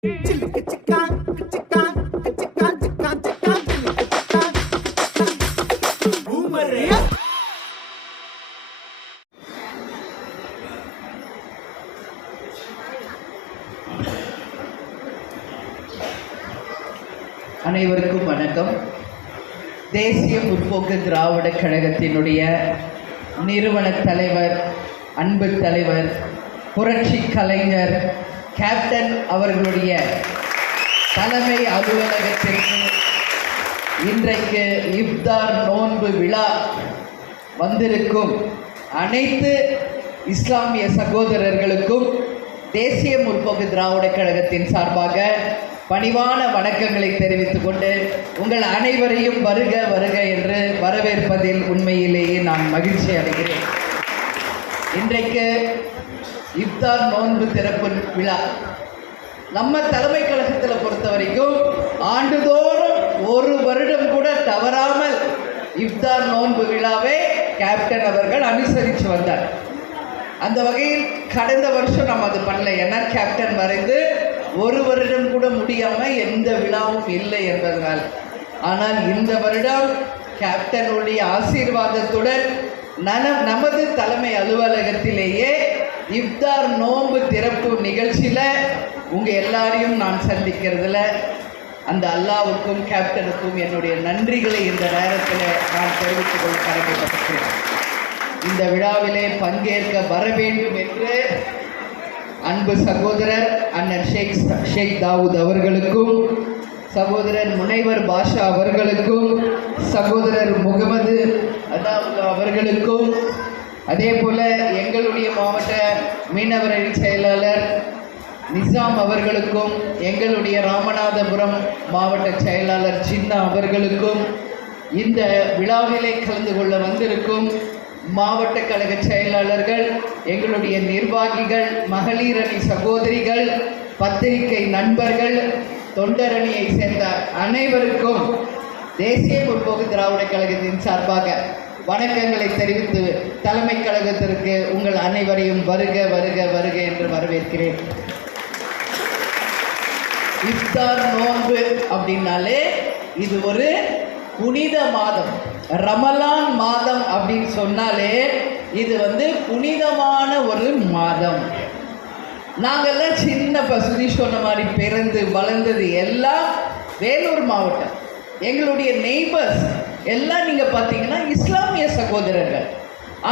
அனைவருக்கும் வணக்கம். தேசிய முற்போக்கு திராவிட கழகத்தினுடைய நிறுவன தலைவர், அன்பு தலைவர், புரட்சி கலைஞர் கேப்டன் அவர்களுடைய தலைமை அலுவலகத்திற்கு இன்றைக்கு இஃப்தார் நோன்பு விழா வந்திருக்கும் அனைத்து இஸ்லாமிய சகோதரர்களுக்கும் தேசிய முற்போக்கு திராவிட கழகத்தின் சார்பாக பணிவான வணக்கங்களை தெரிவித்துக் கொண்டு உங்கள் அனைவரையும் வருக வருக என்று வரவேற்பதில் உண்மையிலேயே நான் மகிழ்ச்சி அடைகிறேன். இன்றைக்கு இஃப்தார் நோன்பு திறப்பு விழா நம்ம தலைமை கழகத்தில் பொறுத்த வரைக்கும் ஆண்டுதோறும் ஒரு வருடம் கூட தவறாமல் இஃப்தார் நோன்பு விழாவை கேப்டன் அவர்கள் அனுசரித்து வந்தார். அந்த வகையில் கடந்த வருஷம் நம்ம அது பண்ணல. ஏன்னா கேப்டன் மறைந்து ஒரு வருடம் கூட முடியாமல் எந்த விழாவும் இல்லை என்பதனால். ஆனால் இந்த வருடம் கேப்டனுடைய ஆசீர்வாதத்துடன் நமது தலைமை அலுவலகத்திலேயே இஃப்தார் நோன்பு திறப்பு நிகழ்ச்சியில் உங்கள் எல்லாரையும் நான் சந்திக்கிறதுல அந்த அல்லாவுக்கும் கேப்டனுக்கும் என்னுடைய நன்றிகளை இந்த நேரத்தில் நான் தெரிவித்துக் கொள்ள கடமைப்பட்டிருக்கிறேன். இந்த விழாவிலே பங்கேற்க வர வேண்டும் என்று அன்பு சகோதரர் அண்ணன் ஷேக் தாவூத் அவர்களுக்கும், சகோதரர் முனைவர் பாஷா அவர்களுக்கும், சகோதரர் முகமது அதாவது அவர்களுக்கும், அதே போல எங்களுடைய மாவட்ட மீனவர் அணி செயலாளர் நிசாம் அவர்களுக்கும், எங்களுடைய ராமநாதபுரம் மாவட்ட செயலாளர் சின்னா அவர்களுக்கும், இந்த விழாவிலே கலந்து கொள்ள வந்திருக்கும் மாவட்ட கழக செயலாளர்கள், எங்களுடைய நிர்வாகிகள், மகளிர் அணி சகோதரிகள், பத்திரிகை நண்பர்கள், தொண்டரணியை சேர்ந்த அனைவருக்கும் தேசிய முற்போக்கு திராவிட கழகத்தின் சார்பாக வணக்கங்களை தெரிவித்து தலைமை கழகத்திற்கு உங்கள் அனைவரையும் வருக வருக வருக என்று வரவேற்கிறேன். இஃப்தார் நோன்பு அப்படின்னாலே இது ஒரு புனித மாதம். ரமலான் மாதம் அப்படின்னு சொன்னாலே இது புனிதமான ஒரு மாதம். நாங்கள்லாம் சின்ன சுதீஷ் சொன்ன மாதிரி பிறந்து வளர்ந்தது எல்லாம் வேலூர் மாவட்டம். எங்களுடைய நெய்பர்ஸ் எல்லாம் நீங்கள் பார்த்தீங்கன்னா இஸ்லாமிய சகோதரர்கள்.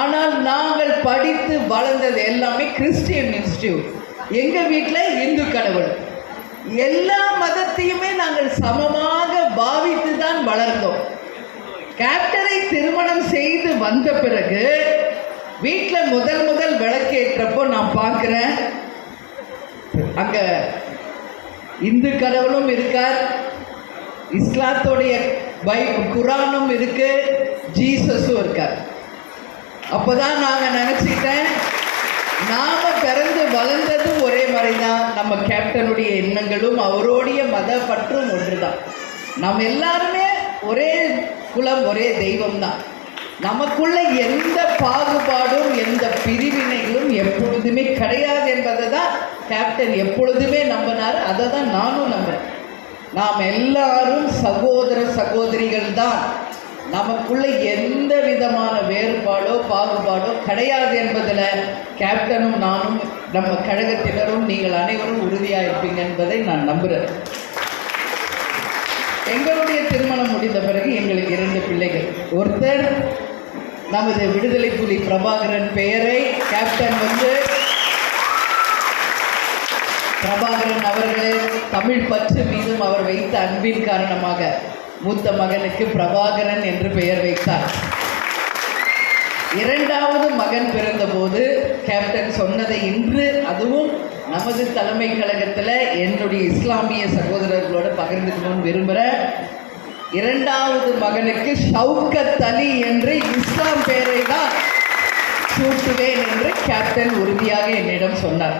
ஆனால் நாங்கள் படித்து வளர்ந்தது எல்லாமே கிறிஸ்டியன் இன்ஸ்டியூட். எங்கள் வீட்டில் இந்து கடவுள். எல்லா மதத்தையுமே நாங்கள் சமமாக பாவித்து தான் வளர்ந்தோம். கேப்டனை திருமணம் செய்து வந்த பிறகு வீட்டில் முதல் விளக்கேற்றப்போ நான் பார்க்குறேன், அங்கே இந்து கடவுளும் இருக்கார், இஸ்லாத்தோடைய குரானும் இருக்கு, ஜீசஸும் இருக்கார். அப்போதான் நாங்கள் நினச்சிக்கிட்டேன், நாம் பிறந்து வளர்ந்ததும் ஒரே மாதிரி தான், நம்ம கேப்டனுடைய எண்ணங்களும் அவருடைய மத பற்றும் ஒன்று தான். நம்ம எல்லாருமே ஒரே குலம், ஒரே தெய்வம் தான். நமக்குள்ள எந்த பாகுபாடும் எந்த பிரிவினைகளும் எப்பொழுதுமே கிடையாது என்பதை தான் கேப்டன் எப்பொழுதுமே நம்பினார். அதை தான் நானும் நம்புகிறேன். நாம் எல்லாரும் சகோதர சகோதரிகள் தான். நமக்குள்ள எந்த விதமான வேறுபாடோ பாகுபாடோ கிடையாது என்பதில் கேப்டனும் நானும் நம்ம கழகத்தினரும் நீங்கள் அனைவரும் உறுதியாக இருப்பீங்க என்பதை நான் நம்புகிறேன். எங்களுடைய திருமணம் முடிந்த பிறகு எங்களுக்கு 2 பிள்ளைகள். ஒருத்தர் நமது விடுதலை புலி பிரபாகரன் பெயரை கேப்டன் பிரபாகரன் அவர்களே தமிழ் பற்று மீதும் அவர் வைத்த அன்பின் காரணமாக மூத்த மகனுக்கு பிரபாகரன் என்று பெயர் வைத்தார். 2வது மகன் பிறந்தபோது கேப்டன் சொன்னதை இன்று அதுவும் நமது தலைமை கழகத்தில் என்னுடைய இஸ்லாமிய சகோதரர்களோடு பகிர்ந்துக்கணும்னு விரும்புகிறேன். 2வது மகனுக்கு ஷவுக்கத் அலி என்று இஸ்லாம் பெயரை தான் சூட்டுவேன் என்று கேப்டன் உறுதியாக என்னிடம் சொன்னார்.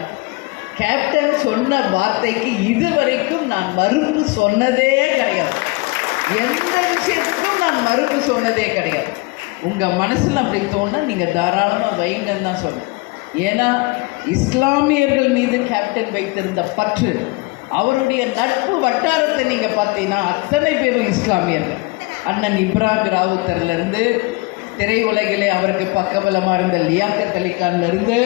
கேப்டன் சொன்ன வார்த்தைக்கு இதுவரைக்கும் நான் மறுப்பு சொன்னதே கிடையாது. எந்த விஷயத்துக்கும் நான் மறுப்பு சொன்னதே கிடையாது. உங்கள் மனசில் அப்படி தோணுன்னா நீங்கள் தாராளமாக வைங்கன்னு தான் சொன்னேன். ஏன்னா இஸ்லாமியர்கள் மீது கேப்டன் வைத்திருந்த பற்று, அவருடைய நட்பு வட்டாரத்தை நீங்க பார்த்தீங்கன்னா அத்தனை பேரும் இஸ்லாமியர்கள். அண்ணன் இப்ராஹிம் ராவுத்தர்ல இருந்து, திரையுலகிலே அவருக்கு பக்கபலமா இருந்த லியாக்கத் அலி கான்ல இருந்து,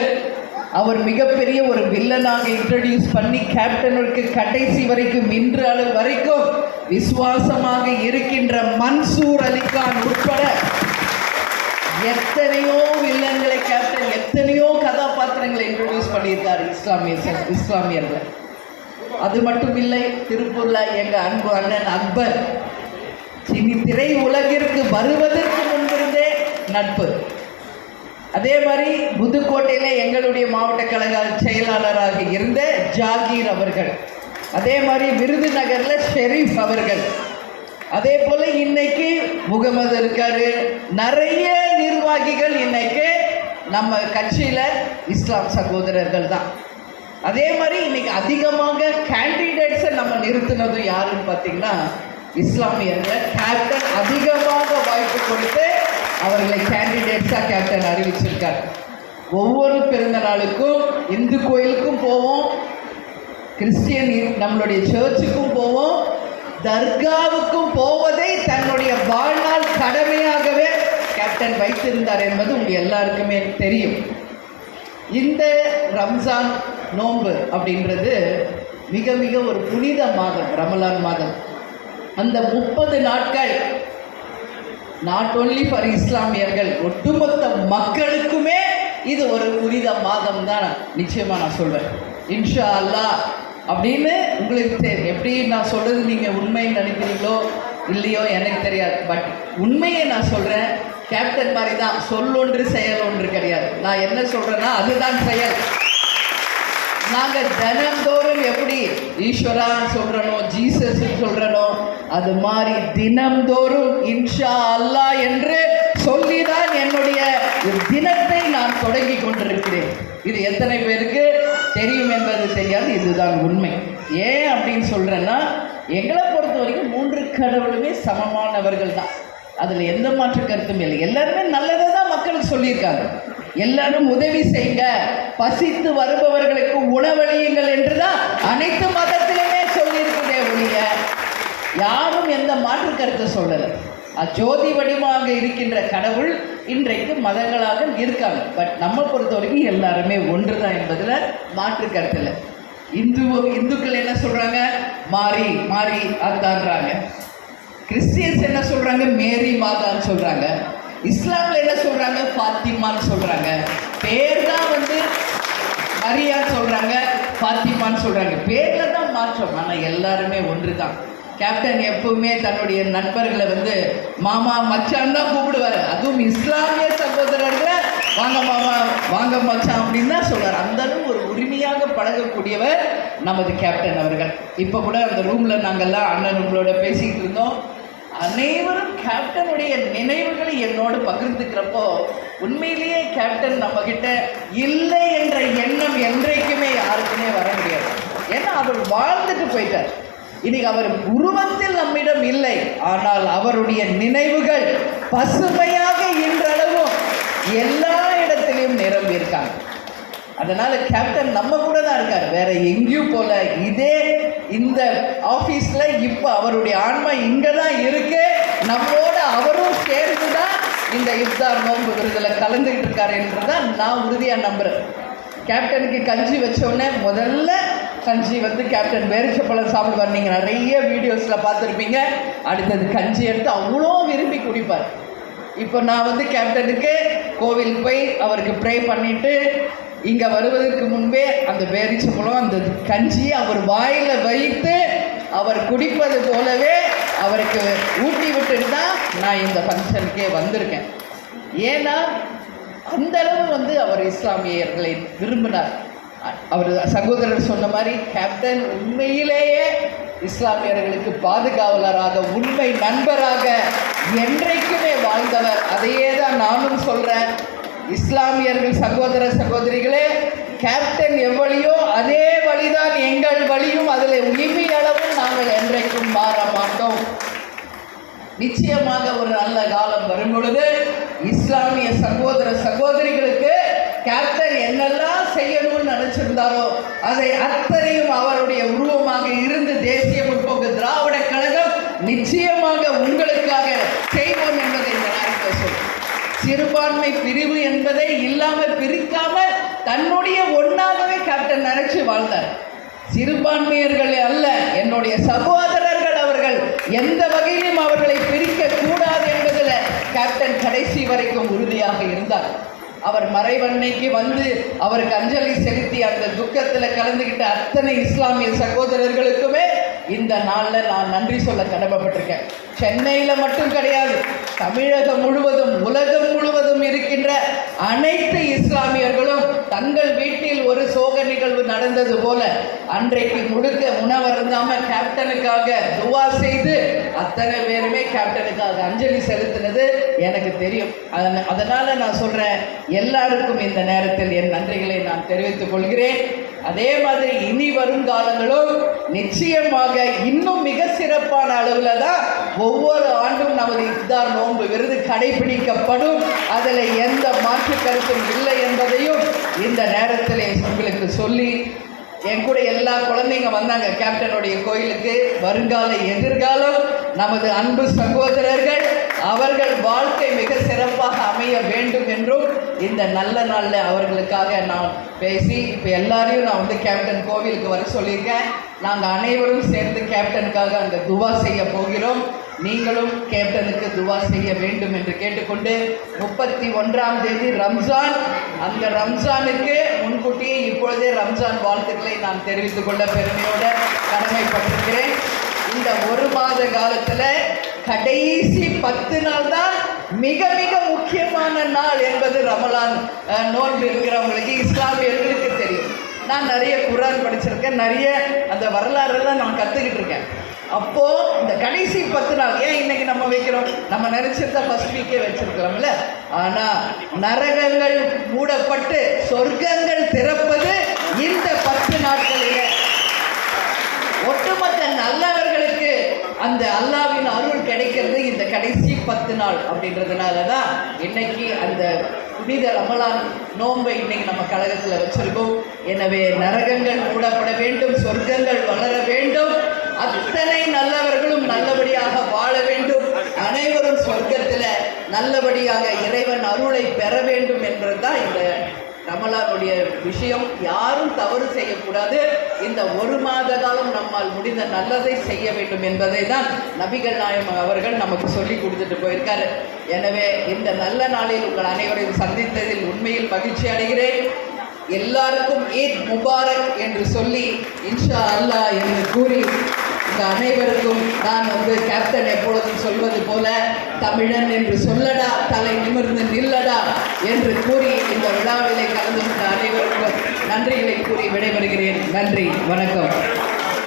அவர் மிகப்பெரிய ஒரு வில்லனாக இன்ட்ரடியூஸ் பண்ணி கேப்டனுக்கு கடைசி வரைக்கும் இன்று அளவு வரைக்கும் விசுவாசமாக இருக்கின்ற மன்சூர் அலிகான் உட்பட எத்தனையோ வில்லன்களை கேப்டன் எத்தனையோ கதாபாத்திரங்களை இன்ட்ரடியூஸ் பண்ணியிருக்கார் இஸ்லாமியர்கள். அது மட்டும் இல்லை, திருப்பூர்ல எங்க அன்பு அண்ணன் அக்பர் இனி திரை உலகிற்கு வருவதற்கு முன்பிருந்தே நட்பு. அதே மாதிரி புதுக்கோட்டையில எங்களுடைய மாவட்ட கழக செயலாளராக இருந்த ஜாகீர் அவர்கள், அதே மாதிரி விருதுநகர்ல ஷெரீப் அவர்கள், அதே போல இன்னைக்கு முகமது இருக்காரு. நிறைய நிர்வாகிகள் இன்னைக்கு நம்ம கட்சியில இஸ்லாம் சகோதரர்கள் தான். அதே மாதிரி இன்னைக்கு அதிகமாக கேண்டிடேட்ஸை நம்ம நிறுத்தினதும் யாருன்னு பார்த்தீங்கன்னா இஸ்லாமியர்கள். கேப்டன் அதிகமாக வாய்ப்பு கொடுத்து அவர்களை கேண்டிடேட்ஸாக கேப்டன் அறிவிச்சிருக்கார். ஒவ்வொரு பிறந்த நாளுக்கும் இந்து கோயிலுக்கும் போவோம், கிறிஸ்டியன் நம்மளுடைய சர்ச்சுக்கும் போவோம், தர்காவுக்கும் போவதை தன்னுடைய வாழ்நாள் கடமையாகவே கேப்டன் வைத்திருந்தார் என்பது உங்கள் எல்லாருக்குமே தெரியும். இந்த ரம்ஜான் நோன்பு அப்படின்றது மிக மிக ஒரு புனித மாதம், ரமலான் மாதம். அந்த 30 நாட்கள் நாட் ஒன்லி ஃபார் இஸ்லாமியர்கள், ஒட்டுமொத்த மக்களுக்குமே இது ஒரு புனித மாதம் தான் நிச்சயமாக நான் சொல்வேன். இன்ஷா அல்லாஹ் அப்படின்னு உங்களுக்கு எப்படி நான் சொல்றது நீங்கள் உண்மைன்னு நினைக்கிறீங்களோ இல்லையோ எனக்கு தெரியாது. பட் உண்மையை நான் சொல்கிறேன். கேப்டன் மாதிரி தான், சொல்லொன்று செயல் ஒன்று கிடையாது. நான் என்ன சொல்கிறேன்னா அதுதான் செயல். நாங்கள் தினந்தோறும் எப்படி ஈஸ்வரான்னு சொல்கிறனோ, ஜீசஸ் சொல்கிறனோ, அது மாதிரி தினம்தோறும் இன்ஷா அல்லாஹ் என்று சொல்லிதான் என்னுடைய தினத்தை நான் தொடங்கி கொண்டிருக்கிறேன். இது எத்தனை பேருக்கு தெரியும் என்பது தெரியாது. இதுதான் உண்மை. ஏன் அப்படின்னு சொல்கிறேன்னா, எங்களை பொறுத்த வரைக்கும் 3 கடவுளுமே சமமானவர்கள் தான். அதில் எந்த மாற்று கருத்தும் இல்லை. எல்லாருமே நல்லதை தான் மக்களுக்கு சொல்லியிருக்காங்க. எல்லாரும் உதவி செய்யுங்க, பசித்து வருபவர்களுக்கு உணவளியுங்கள் என்றுதான் அனைத்து மதத்திலுமே சொல்லியிருக்கிறதே ஒழிய யாரும் எந்த மாற்று கருத்தை சொல்லலை. ஜோதி வடிவமாக இருக்கின்ற கடவுள் இன்றைக்கு மதங்களாக இருக்காங்க. பட் நம்ம பொறுத்த வரைக்கும் எல்லாருமே ஒன்று தான் என்பதில் மாற்று கருத்து இல்லை. இந்துக்கள் என்ன சொல்கிறாங்க? மாறி மாறி அதான்றாங்க. கிறிஸ்டியன்ஸ் என்ன சொல்கிறாங்க? மேரி மாதான்னு சொல்கிறாங்க. இஸ்லாமில் என்ன சொல்கிறாங்க? ஃபாத்திமான்னு சொல்கிறாங்க. பேர் தான் மரியான்னு சொல்கிறாங்க, ஃபாத்திமான்னு சொல்கிறாங்க. பேரில் தான் மாற்றம், ஆனால் எல்லாருமே ஒன்று தான். கேப்டன் எப்பவுமே தன்னுடைய நண்பர்களை மாமா மச்சான் தான் கூப்பிடுவார். அதுவும் இஸ்லாமிய சகோதரர்களை வாங்க மாமா வாங்க மச்சான் அப்படின்னு தான் சொல்கிறார். அந்த அளவு ஒரு உரிமையாக பழகக்கூடியவர் நமது கேப்டன் அவர்கள். இப்போ கூட அந்த ரூமில் நாங்கள்லாம் அண்ணன் உங்களோட பேசிக்கிட்டு இருந்தோம். அனைவரும் கேப்டனுடைய நினைவுகளை என்னோடு பகிர்ந்துக்கிறப்போ உண்மையிலேயே கேப்டன் நம்மக்கிட்ட இல்லை என்ற எண்ணம் என்றைக்குமே யாருக்குமே வர முடியாது. ஏன்னா அவர் வாழ்ந்துட்டு போயிட்டார். இன்னைக்கு அவர் உருவத்தில் நம்மிடம் இல்லை, ஆனால் அவருடைய நினைவுகள் பசுமையாக இன்றளவும் எல்லா இடத்திலையும் நிரம்பி இருக்காங்க. அதனால கேப்டன் நம்ம கூட தான் இருக்கார், வேற எங்கேயும் போல. இதே இந்த ஆஃபீஸில் இப்போ அவருடைய ஆன்மா இங்கே தான் இருக்கு. நம்மோட அவரும் சேர்ந்து தான் இந்த இஃப்தார் நோன்பு விருதில் கலந்துக்கிட்டு இருக்காரு என்றுதான் நான் உறுதியாக நம்புகிறேன். கேப்டனுக்கு கஞ்சி வச்சோடனே முதல்ல கஞ்சி கேப்டன் பேரிச்சப்பழம் சாப்பிடுவார். நீங்கள் நிறைய வீடியோஸில் பார்த்துருப்பீங்க. அடுத்தது கஞ்சி எடுத்து அவ்வளோ விரும்பி குடிப்பார். இப்போ நான் கேப்டனுக்கு கோவில் போய் அவருக்கு ப்ரே பண்ணிவிட்டு இங்கே வருவதற்கு முன்பே அந்த பேரிச்சப்பழம் அந்த கஞ்சியை அவர் வாயில் வைத்து அவர் குடிப்பது போலவே அவருக்கு ஊட்டி விட்டுட்டு தான் நான் இந்த ஃபங்க்ஷனுக்கே வந்திருக்கேன். ஏன்னா அந்த அளவு அவர் இஸ்லாமியர்களை விரும்பினார். அவர் சகோதரர் சொன்ன மாதிரி கேப்டன் உண்மையிலேயே இஸ்லாமியர்களுக்கு பாதுகாவலராக, உண்மை நண்பராக என்றைக்குமே வாழ்ந்தவர். அதையே தான் நானும் சொல்கிறேன். இஸ்லாமியர்கள் சகோதர சகோதரிகளே, கேப்டன் எவ்வளியோ அதே வழிதான் எங்கள் வழியும். அதில் உரிமையளவும் நாங்கள் என்றைக்கும் மாற மாட்டோம். நிச்சயமாக ஒரு நல்ல காலம் வரும் பொழுது இஸ்லாமிய சகோதர சகோதரிகளுக்கு கேப்டன் என்னெல்லாம் செய்யணும்னு நினைச்சிருந்தாரோ அதை அத்தனையும் அவருடைய உருவமாக இருந்து தேசிய முற்போக்கு திராவிட கழகம் நிச்சயமாக உங்களுக்காக செய்வோம் என்பதை இந்த நேரத்தில் சொல்றேன். சிறுபான்மை பிரிவு என்பதை இல்லாமல் பிரிக்காமல் தன்னுடைய ஒன்னாகவே கேப்டன் நினைச்சு வாழ்ந்தார். சிறுபான்மையர்கள் அல்ல, என்னுடைய சகோதரர்கள், அவர்கள் எந்த வகையிலும் அவர்களை பிரிக்க கூடாது என்பதில் கேப்டன் கடைசி வரைக்கும் உறுதியாக இருந்தார். அவர் மறைவன்னைக்கு வந்து அவருக்கு அஞ்சலி செலுத்தி அந்த துக்கத்தில் கலந்துகிட்ட அத்தனை இஸ்லாமிய சகோதரர்களுக்குமே இந்த நாளில் நான் நன்றி சொல்ல கடமைப்பட்டிருக்கேன். சென்னையில் மட்டும் கிடையாது, தமிழகம் முழுவதும் உலகம் முழுவதும் இருக்கின்ற அனைத்து இஸ்லாமியர்களும் தங்கள் வீட்டில் ஒரு சோக நிகழ்வு நடந்தது போல அன்றைக்கு முழுக்க உணவருந்தாம கேப்டனுக்காக துவா செய்து அத்தனை பேருமே கேப்டனுக்காக அஞ்சலி செலுத்தினது எனக்கு தெரியும். அதனால நான் சொல்றேன், எல்லாருக்கும் இந்த நேரத்தில் என் நன்றிகளை நான் தெரிவித்துக் கொள்கிறேன். அதே மாதிரி இனி வரும் காலங்களும் நிச்சயமாக இன்னும் மிக சிறப்பான அளவில் தான் ஒவ்வொரு ஆண்டும் நமது இஃப்தார் நோன்பு விருது கடைபிடிக்கப்படும். அதில் எந்த மாற்று கருத்தும் இல்லை என்பதையும் இந்த நேரத்தில் உங்களுக்கு சொல்லி, என் கூட எல்லா குழந்தைங்க வந்தாங்க கேப்டனுடைய கோயிலுக்கு. வருங்கால எதிர்காலம் நமது அன்பு சகோதரர்கள் அவர்கள் வாழ்க்கை மிக சிறப்பாக அமைய வேண்டும் என்றும் இந்த நல்ல நாளில் அவர்களுக்காக நான் பேசி இப்போ எல்லாரையும் நான் வந்து கேப்டன் கோவிலுக்கு வர சொல்லியிருக்கேன். நாங்கள் அனைவரும் சேர்ந்து கேப்டனுக்காக அங்கே துவா செய்ய போகிறோம். நீங்களும் கேப்டனுக்கு துவா செய்ய வேண்டும் என்று கேட்டுக்கொண்டு 31ஆம் தேதி ரம்ஜான், அந்த ரம்ஜானுக்கு முன்கூட்டியே இப்பொழுதே ரம்ஜான் வாழ்த்துக்களை நான் தெரிவித்துக் கொள்ள பெருமையோடு கடமைப்பட்டிருக்கிறேன். இந்த ஒரு மாத காலத்தில் கடைசி 10 நாள் தான் மிக மிக முக்கியமான நாள் என்பது ரமலான் நோன்பு இருக்கிறவங்களுக்கு, இஸ்லாமியர்களுக்கு தெரியும். நான் நிறைய குர்ஆன் படிச்சிருக்கேன், நிறைய அந்த வரலாறுலாம் நான் கற்றுக்கிட்டு இருக்கேன். அப்போது இந்த கடைசி 10 நாள் ஏன் இன்னைக்கு நம்ம வைக்கிறோம், நம்ம நினைச்சிருந்தா ஃபர்ஸ்ட் வீக்கே வச்சிருக்கிறோம்ல. ஆனால் நரகங்கள் மூடப்பட்டு சொர்க்கங்கள் திறப்பது இந்த 10 நாட்களிலே. ஒட்டுமொத்த நல்லவர்களுக்கு அந்த அல்லாவின் அருள் கிடைக்கிறது இந்த கடைசி 10 நாள். அப்படின்றதுனால தான் இன்னைக்கு அந்த புனித ரமலான் நோன்பை இன்னைக்கு நம்ம கழகத்தில் வச்சிருக்கோம். எனவே நரகங்கள் மூடப்பட வேண்டும், சொர்க்கங்கள் வளர வேண்டும், அத்தனை நல்லவர்களும் நல்லபடியாக வாழ வேண்டும், அனைவரும் சொர்க்கத்தில் நல்லபடியாக இறைவன் அருளை பெற வேண்டும் என்றுதான் இந்த ரமலானுடைய விஷயம். யாரும் தவறு செய்யக்கூடாது. இந்த ஒரு மாத காலம் நம்மால் முடிந்த நல்லதை செய்ய வேண்டும் என்பதை தான் நபிகள் நாயகம் அவர்கள் நமக்கு சொல்லி கொடுத்துட்டு போயிருக்காரு. எனவே இந்த நல்ல நாளில் உங்கள் அனைவரையும் சந்தித்ததில் உண்மையில் மகிழ்ச்சி அடைகிறேன். எல்லாருக்கும் ஈத் முபாரக் என்று சொல்லி இன்ஷா அல்லாஹ் என்று கூறி இந்த அனைவருக்கும் நான் வந்து கேப்டன் எப்பொழுதும் சொல்வது போல தமிழன் என்று சொல்லடா, தலை நிமிர்ந்து நில்லடா என்று கூறி இந்த விழாவிலே கலந்து கொண்ட அனைவருக்கும் நன்றிகளை கூறி விடைபெறுகிறேன். நன்றி, வணக்கம்.